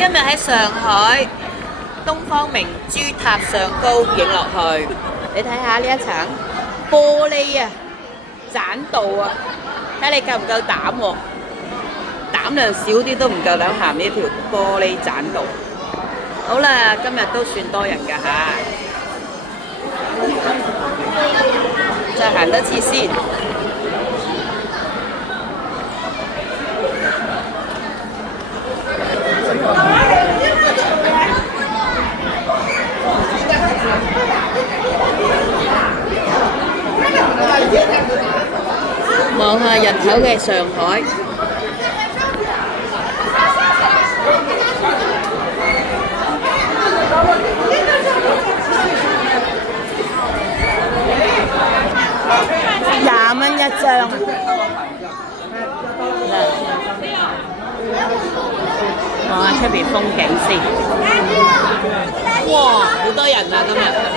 今日喺上海東方明珠塔上高影落去，你睇下呢一層玻璃啊，棧道啊，睇你夠唔夠膽喎？膽量少啲都唔夠膽行呢條玻璃棧道。好啦，今日都算多人㗎吓，再行多次先。望下日頭嘅上海，20蚊一張。望下出邊風景先。哇，好多人啊今日！